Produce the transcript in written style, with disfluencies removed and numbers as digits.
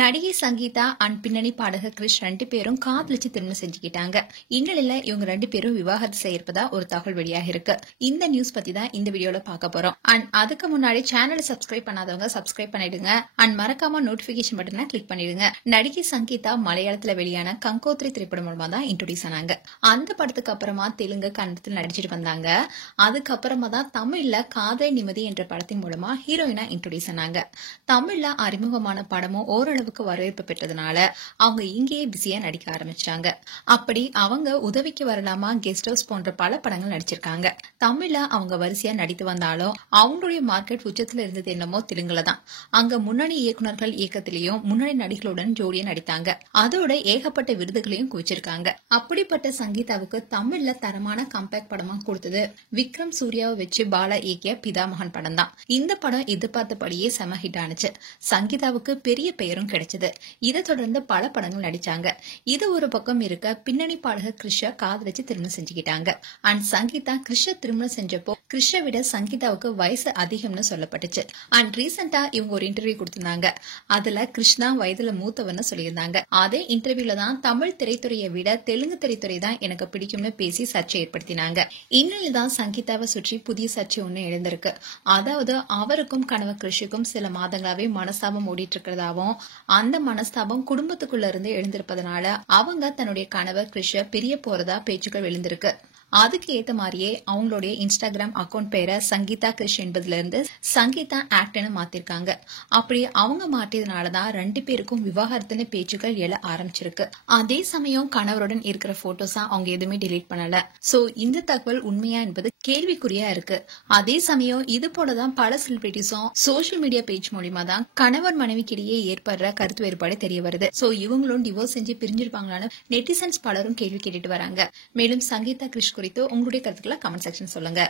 நடிகை சங்கீதா அண்ட் பின்னணி பாடகர் கிறிஷ் 2 பேரும் காதலிச்சு திருமணம் செஞ்சுக்கிட்டாங்க. இந்நிலையில இவங்க 2 பேரும் விவாகரத்து செய்யறதா ஒரு தகவல் வெளியாக இருக்கு. இந்த நியூஸ் பத்தி தான் இந்த வீடியோல பார்க்க போறோம். அண்ட் அதுக்கு முன்னாடி சேனலை சப்ஸ்கிரைப் பண்ணாதவங்க சப்ஸ்கிரைப் பண்ணிடுங்க. அண்ட் மறக்காம நோட்டிபிகேஷன் பட்டனை கிளிக் பண்ணிடுங்க. நடிகை சங்கீதா மலையாளத்துல வெளியான கங்கோத்ரி திரைப்படம் மூலமா தான் இன்ட்ரோடியூஸ் ஆனாங்க. அந்த படத்துக்கு அப்புறமா தெலுங்கு கன்னடத்தில் நடிச்சிட்டு வந்தாங்க. அதுக்கப்புறமா தான் தமிழ்ல காதல் நிம்மதி என்ற படத்தின் மூலமா ஹீரோயினா இன்ட்ரோடியூஸ் ஆனாங்க. தமிழ்ல அறிமுகமான படமும் ஓரளவுக்கு வரவேற்பு பெற்றதுனால அவங்க இங்கேயே பிஸியா நடிக்க ஆரம்பிச்சாங்க. அப்படி அவங்க உதவிக்கு வரலாமா, கெஸ்ட் ஹவுஸ் போன்ற பல படங்கள் நடிச்சிருக்காங்க. தமிழ்ல அவங்க வரிசையா நடித்து வந்தாலும் அவங்களுடைய மார்க்கெட் உச்சத்துல இருந்தது என்னமோ தெலுங்குல தான். அங்க முன்னணி இயக்குநர்கள் இயக்கத்திலையும் முன்னணி நடிகளுடன் ஜோடியா நடித்தாங்க. அதோட ஏகப்பட்ட விருதுகளையும் குவிச்சிருக்காங்க. அப்படிப்பட்ட சங்கீதாவுக்கு தமிழ்ல தரமான கம்பேக்ட் படமா கொடுத்தது விக்ரம் சூர்யாவை வச்சு பாலா இயக்கிய பிதாமகன் படம் தான். இந்த படம் எதிர்பார்த்தபடியே செம ஹிட் ஆனிச்சு. சங்கீதாவுக்கு பெரிய பெயரும் கிடைச்சது. இதை தொடர்ந்து பல படங்கள் நடிச்சாங்க. இது ஒரு பக்கம் இருக்க, பின்னணி பாடகர் கிறிஷ காதலிச்சு திருமணம் செஞ்சுக்கிட்டாங்க. அண்ட் சங்கீதா கிறிஷ திருமணம் செஞ்சப்போ கிறிஷ விட சங்கீதாவுக்கு வயசு அதிகம்னு சொல்லப்பட்டுச்சு. அண்ட் ரீசெண்டா இவங்க ஒரு இன்டர்வியூ கொடுத்திருந்தாங்க. அதுல கிருஷ்ணா வயதுல மூத்தவன்னு சொல்லியிருந்தாங்க. அதே இன்டர்வியூல தான் தமிழ் திரைத்துறையை விட தெலுங்கு திரைத்துறை தான் எனக்கு பிடிக்கும்னு பேசி சர்ச்சை ஏற்படுத்தினாங்க. இந்நிலையில் தான் சங்கீதாவை சுற்றி புதிய சர்ச்சை ஒண்ணு எழுந்திருக்கு. அதாவது அவருக்கும் கணவர் கிறிஷுக்கும் சில மாதங்களாவே மனஸ்தாபம் ஓடிட்டு இருக்கிறதாவும், அந்த மனஸ்தாபம் குடும்பத்துக்குள்ள இருந்து எழுந்திருப்பதனால அவங்க தன்னுடைய கணவர் கிறிஷ பிரிய போறதா பேச்சுக்கள் எழுந்திருக்கு. அதுக்கு ஏத்த மாதிரியே அவங்களுடைய இன்ஸ்டாகிராம் அக்கௌண்ட் பேரை சங்கீதா கிறிஷ் என்பதுல இருந்து சங்கீதா ஆக்ட்னு மாத்திருக்காங்க. அப்படி அவங்க மாற்றியதுனாலதான் 2 பேருக்கும் விவாகரத்துன்னு பேச்சுக்கள் எழ ஆரம்பிச்சிருக்கு. அதே சமயம் கணவருடன் இருக்கிற போட்டோஸா அவங்க எதுவுமே டிலீட் பண்ணல. சோ இந்த தகவல் உண்மையா என்பது கேள்விக்குறியா இருக்கு. அதே சமயம் இது போலதான் பல செலிபிரிட்டிஸும் சோசியல் மீடியா பேஜ் மூலியமா தான் கணவர் மனைவிக்கிடையே ஏற்படுற கருத்து வேறுபாடு தெரிய வருது. சோ இவங்களும் டிவோர்ஸ் செஞ்சு பிரிஞ்சிருப்பாங்களான்னு நெட்டிசன்ஸ் பலரும் கேள்வி கேட்டுட்டு வராங்க. மேலும் சங்கீதா கிறிஷ் குறித்து உங்களுடைய கருத்துக்களை கமெண்ட் செக்ஷன் சொல்லுங்க.